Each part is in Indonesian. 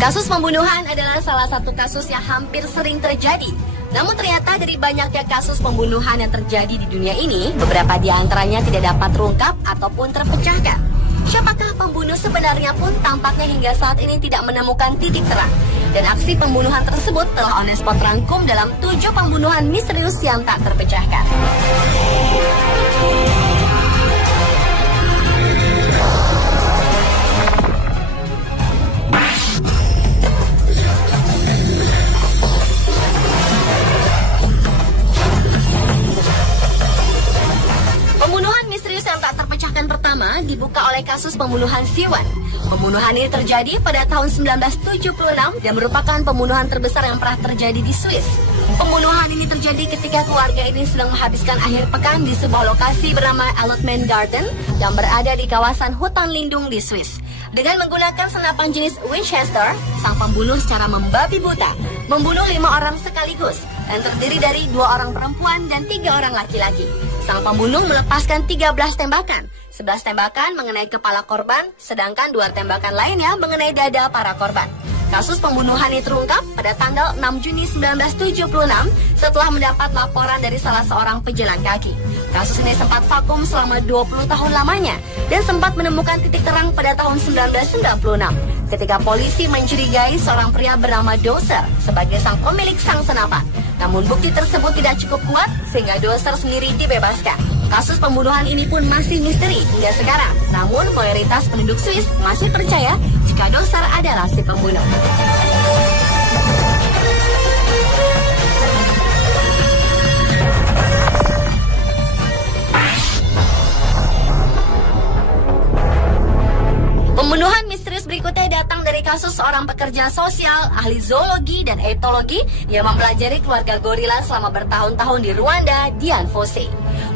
Kasus pembunuhan adalah salah satu kasus yang hampir sering terjadi. Namun ternyata dari banyaknya kasus pembunuhan yang terjadi di dunia ini, beberapa di antaranya tidak dapat terungkap ataupun terpecahkan. Siapakah pembunuh sebenarnya pun tampaknya hingga saat ini tidak menemukan titik terang. Dan aksi pembunuhan tersebut telah on the spot rangkum dalam 7 pembunuhan misterius yang tak terpecahkan. Pembunuhan misterius yang tak terpecahkan pertama dibuka oleh kasus pembunuhan Siwan. Pembunuhan ini terjadi pada tahun 1976 dan merupakan pembunuhan terbesar yang pernah terjadi di Swiss. Pembunuhan ini terjadi ketika keluarga ini sedang menghabiskan akhir pekan di sebuah lokasi bernama Allotment Garden yang berada di kawasan hutan lindung di Swiss. Dengan menggunakan senapan jenis Winchester, sang pembunuh secara membabi buta membunuh 5 orang sekaligus dan terdiri dari 2 orang perempuan dan 3 orang laki-laki. Sang pembunuh melepaskan 13 tembakan. 11 tembakan mengenai kepala korban, sedangkan 2 tembakan lainnya mengenai dada para korban. Kasus pembunuhan ini terungkap pada tanggal 6 Juni 1976 setelah mendapat laporan dari salah seorang pejalan kaki. Kasus ini sempat vakum selama 20 tahun lamanya dan sempat menemukan titik terang pada tahun 1996 ketika polisi mencurigai seorang pria bernama Dozer sebagai sang pemilik sang senapan. Namun bukti tersebut tidak cukup kuat sehingga Dozer sendiri dibebaskan. Kasus pembunuhan ini pun masih misteri hingga sekarang. Namun mayoritas penduduk Swiss masih percaya jika Dozer adalah si pembunuh. Pembunuhan misterius berikutnya datang dari kasus seorang pekerja sosial, ahli zoologi dan etologi yang mempelajari keluarga gorila selama bertahun-tahun di Rwanda, Dian Fossey.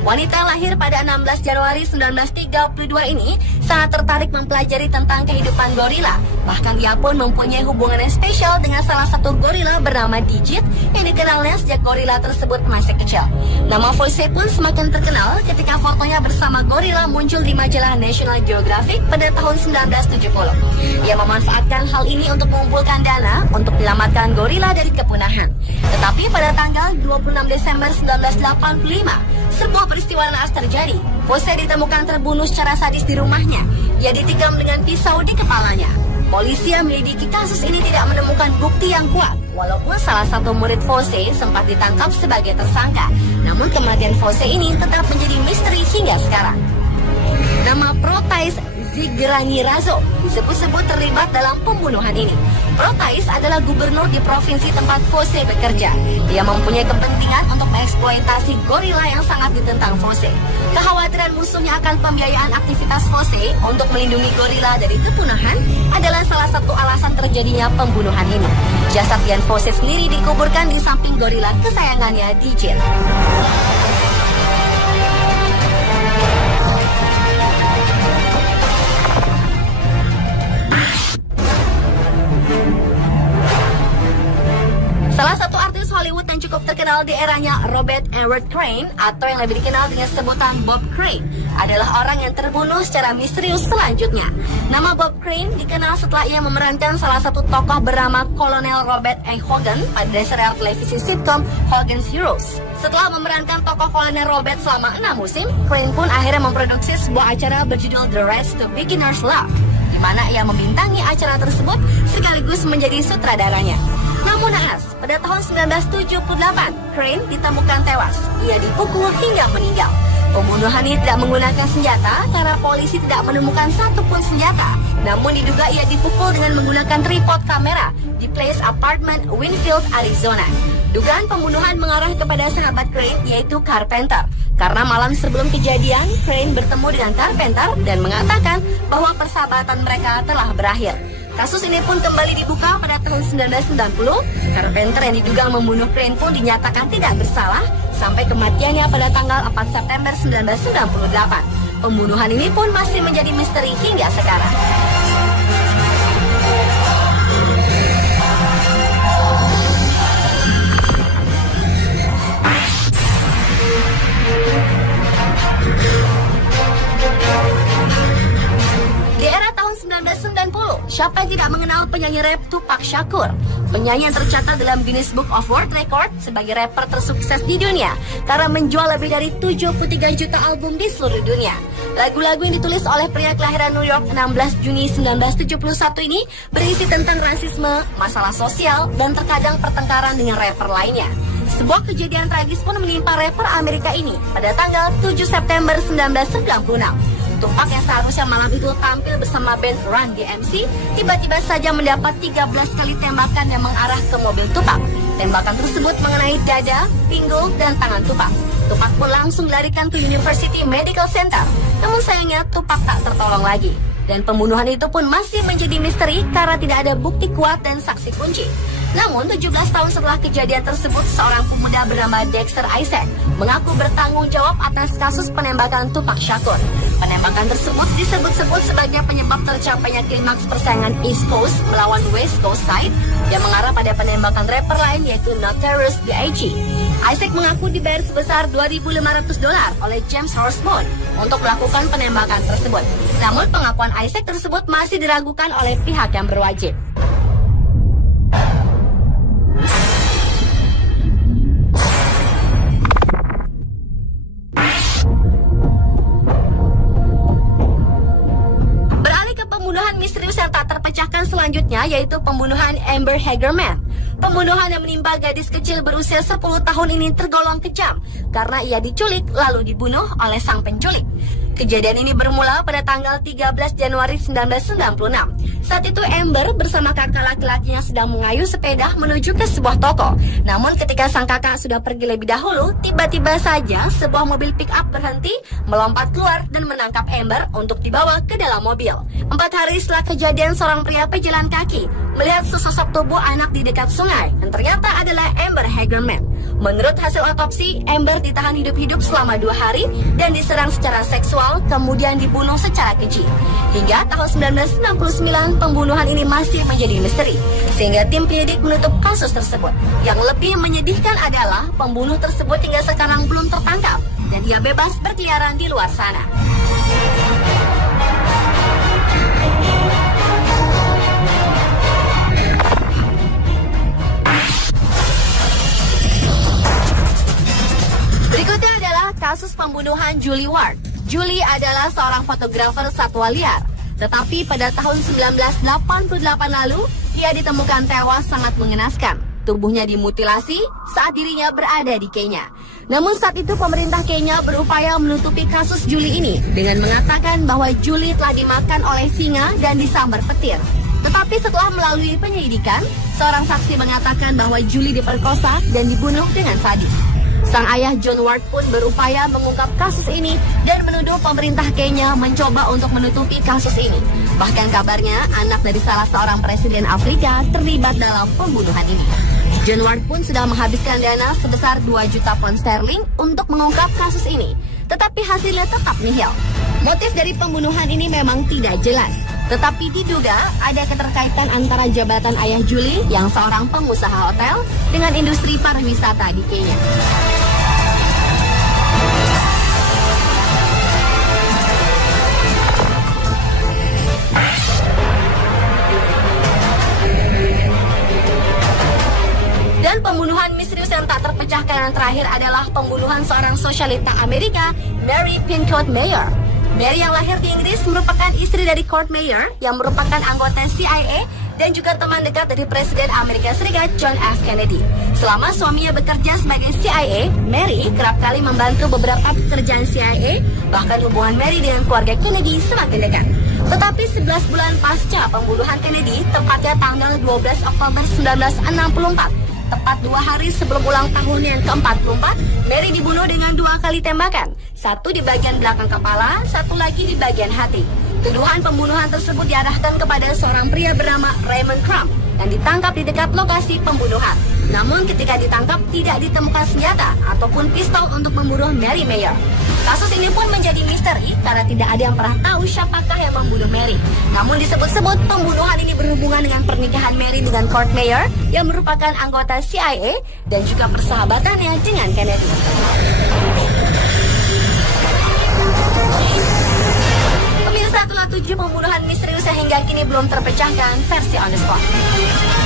Wanita lahir pada 16 Januari 1932 ini sangat tertarik mempelajari tentang kehidupan gorila. Bahkan ia pun mempunyai hubungan yang spesial dengan salah satu gorila bernama Digit yang dikenalnya sejak gorila tersebut masih kecil. Nama Fossey pun semakin terkenal ketika fotonya bersama gorila muncul di majalah National Geographic pada tahun 1970. Ia memanfaatkan hal ini untuk mengumpulkan dana untuk menyelamatkan gorila dari kepunahan. Tetapi pada tanggal 26 Desember 1985, sebuah peristiwa naas terjadi. Fossey ditemukan terbunuh secara sadis di rumahnya. Ia ditikam dengan pisau di kepalanya. Polisi yang menyelidiki kasus ini tidak menemukan bukti yang kuat. Walaupun salah satu murid Fossey sempat ditangkap sebagai tersangka, namun kematian Fossey ini tetap menjadi misteri hingga sekarang. Nama Protais Zigranirazo disebut-sebut terlibat dalam pembunuhan ini. Protais adalah gubernur di provinsi tempat Fossey bekerja. Dia mempunyai kepentingan untuk mengeksploitasi gorila yang sangat ditentang Fossey. Kekhawatiran musuhnya akan pembiayaan aktivitas Fossey untuk melindungi gorila dari kepunahan adalah salah satu alasan terjadinya pembunuhan ini. Jasad Dian Fossey sendiri dikuburkan di samping gorila kesayangannya, Digit. Salah satu artis Hollywood yang cukup terkenal di eranya, Robert Edward Crane atau yang lebih dikenal dengan sebutan Bob Crane, adalah orang yang terbunuh secara misterius selanjutnya. Nama Bob Crane dikenal setelah ia memerankan salah satu tokoh bernama Kolonel Robert A. Hogan pada serial televisi sitcom Hogan's Heroes. Setelah memerankan tokoh Kolonel Robert selama 6 musim, Crane pun akhirnya memproduksi sebuah acara berjudul The Race to Beginner's Love, di mana ia membintangi acara tersebut sekaligus menjadi sutradaranya. Namun naas, pada tahun 1978, Crane ditemukan tewas. Ia dipukul hingga meninggal. Pembunuhan ini tidak menggunakan senjata karena polisi tidak menemukan satupun senjata. Namun diduga ia dipukul dengan menggunakan tripod kamera di Place Apartment, Winfield, Arizona. Dugaan pembunuhan mengarah kepada sahabat Crane, yaitu Carpenter. Karena malam sebelum kejadian, Crane bertemu dengan Carpenter dan mengatakan bahwa persahabatan mereka telah berakhir. Kasus ini pun kembali dibuka pada tahun 1990. Carpenter yang diduga membunuh Crane pun dinyatakan tidak bersalah sampai kematiannya pada tanggal 4 September 1998. Pembunuhan ini pun masih menjadi misteri hingga sekarang. Siapa yang tidak mengenal penyanyi rap Tupac Shakur? Penyanyi yang tercatat dalam Guinness Book of World Record sebagai rapper tersukses di dunia karena menjual lebih dari 73 juta album di seluruh dunia. Lagu-lagu yang ditulis oleh pria kelahiran New York 16 Juni 1971 ini berisi tentang rasisme, masalah sosial, dan terkadang pertengkaran dengan rapper lainnya. Sebuah kejadian tragis pun menimpa rapper Amerika ini pada tanggal 7 September 1996. Tupac yang seharusnya malam itu tampil bersama band Run DMC tiba-tiba saja mendapat 13 kali tembakan yang mengarah ke mobil Tupac. Tembakan tersebut mengenai dada, pinggul, dan tangan Tupac. Tupac pun langsung dilarikan ke University Medical Center. Namun sayangnya Tupac tak tertolong lagi. Dan pembunuhan itu pun masih menjadi misteri karena tidak ada bukti kuat dan saksi kunci. Namun 17 tahun setelah kejadian tersebut, seorang pemuda bernama Dexter Isaac mengaku bertanggung jawab atas kasus penembakan Tupac Shakur. Penembakan tersebut disebut-sebut sebagai penyebab tercapainya klimaks persaingan East Coast melawan West Coast Side yang mengarah pada penembakan rapper lain yaitu Notorious B.I.G. Isaac mengaku dibayar sebesar $2.500 oleh James Horsbone untuk melakukan penembakan tersebut. Namun pengakuan Isaac tersebut masih diragukan oleh pihak yang berwajib. Pembunuhan misterius yang tak terpecahkan selanjutnya yaitu pembunuhan Amber Hagerman. Pembunuhan yang menimpa gadis kecil berusia 10 tahun ini tergolong kejam karena ia diculik lalu dibunuh oleh sang penculik. Kejadian ini bermula pada tanggal 13 Januari 1996. Saat itu Amber bersama kakak laki-lakinya sedang mengayuh sepeda menuju ke sebuah toko. Namun ketika sang kakak sudah pergi lebih dahulu, tiba-tiba saja sebuah mobil pick-up berhenti, melompat keluar dan menangkap Amber untuk dibawa ke dalam mobil. 4 hari setelah kejadian, seorang pria pejalan kaki melihat sesosok tubuh anak di dekat sungai yang ternyata adalah Amber Hagerman. Menurut hasil otopsi, Amber ditahan hidup-hidup selama 2 hari dan diserang secara seksual, kemudian dibunuh secara keji. Hingga tahun 1999, pembunuhan ini masih menjadi misteri, sehingga tim penyidik menutup kasus tersebut. Yang lebih menyedihkan adalah pembunuh tersebut hingga sekarang belum tertangkap dan ia bebas berkeliaran di luar sana. Berikutnya adalah kasus pembunuhan Julie Ward. Julie adalah seorang fotografer satwa liar. Tetapi pada tahun 1988 lalu, dia ditemukan tewas sangat mengenaskan. Tubuhnya dimutilasi saat dirinya berada di Kenya. Namun saat itu pemerintah Kenya berupaya menutupi kasus Julie ini dengan mengatakan bahwa Julie telah dimakan oleh singa dan disambar petir. Tetapi setelah melalui penyelidikan, seorang saksi mengatakan bahwa Julie diperkosa dan dibunuh dengan sadis. Sang ayah John Ward pun berupaya mengungkap kasus ini dan menuduh pemerintah Kenya mencoba untuk menutupi kasus ini. Bahkan kabarnya anak dari salah seorang presiden Afrika terlibat dalam pembunuhan ini. John Ward pun sudah menghabiskan dana sebesar 2 juta pound sterling untuk mengungkap kasus ini. Tetapi hasilnya tetap nihil. Motif dari pembunuhan ini memang tidak jelas. Tetapi diduga ada keterkaitan antara jabatan ayah Julie yang seorang pengusaha hotel dengan industri pariwisata di Kenya. Dan pembunuhan misterius yang tak terpecahkan yang terakhir adalah pembunuhan seorang sosialita Amerika, Mary Pincott Mayer. Mary yang lahir di Inggris merupakan istri dari Kurt Mayer yang merupakan anggota CIA dan juga teman dekat dari Presiden Amerika Serikat John F. Kennedy. Selama suaminya bekerja sebagai CIA, Mary kerap kali membantu beberapa pekerjaan CIA, bahkan hubungan Mary dengan keluarga Kennedy semakin dekat. Tetapi 11 bulan pasca pembunuhan Kennedy, tepatnya tanggal 12 Oktober 1964, tepat 2 hari sebelum ulang tahun yang ke-44, Mary dibunuh dengan 2 kali tembakan. Satu di bagian belakang kepala, satu lagi di bagian hati. Tuduhan pembunuhan tersebut diarahkan kepada seorang pria bernama Raymond Crump yang ditangkap di dekat lokasi pembunuhan. Namun ketika ditangkap tidak ditemukan senjata ataupun pistol untuk membunuh Mary Mayer. Kasus ini pun menjadi misteri karena tidak ada yang pernah tahu siapakah yang membunuh Mary. Namun disebut-sebut pembunuhan ini berhubungan dengan pernikahan Mary dengan Kurt Mayer yang merupakan anggota CIA dan juga persahabatannya dengan Kennedy. Pemirsa, itulah 7 pembunuhan misterius yang hingga kini belum terpecahkan versi On The Spot.